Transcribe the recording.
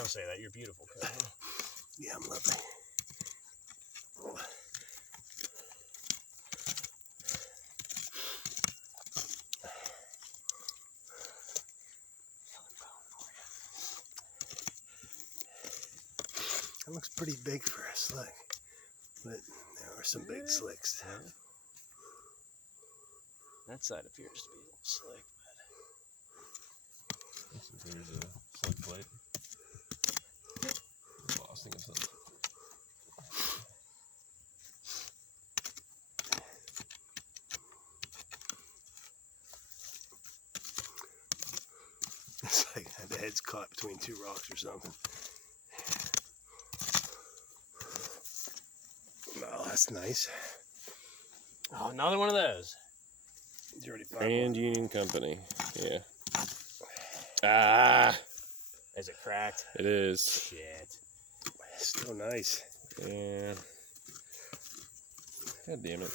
Don't say that. You're beautiful, cousin. Yeah, I'm lovely. That looks pretty big for a slick, but there are some big slicks. That side appears to be a little slick, but There's a slug plate. Embossing of something. It's like the head's caught between two rocks or something. Well, that's nice. oh, another one of those. Did you already find Grand one? Union Company. Yeah. Ah, Is it cracked? it is. Shit. Still nice. Yeah. God damn it.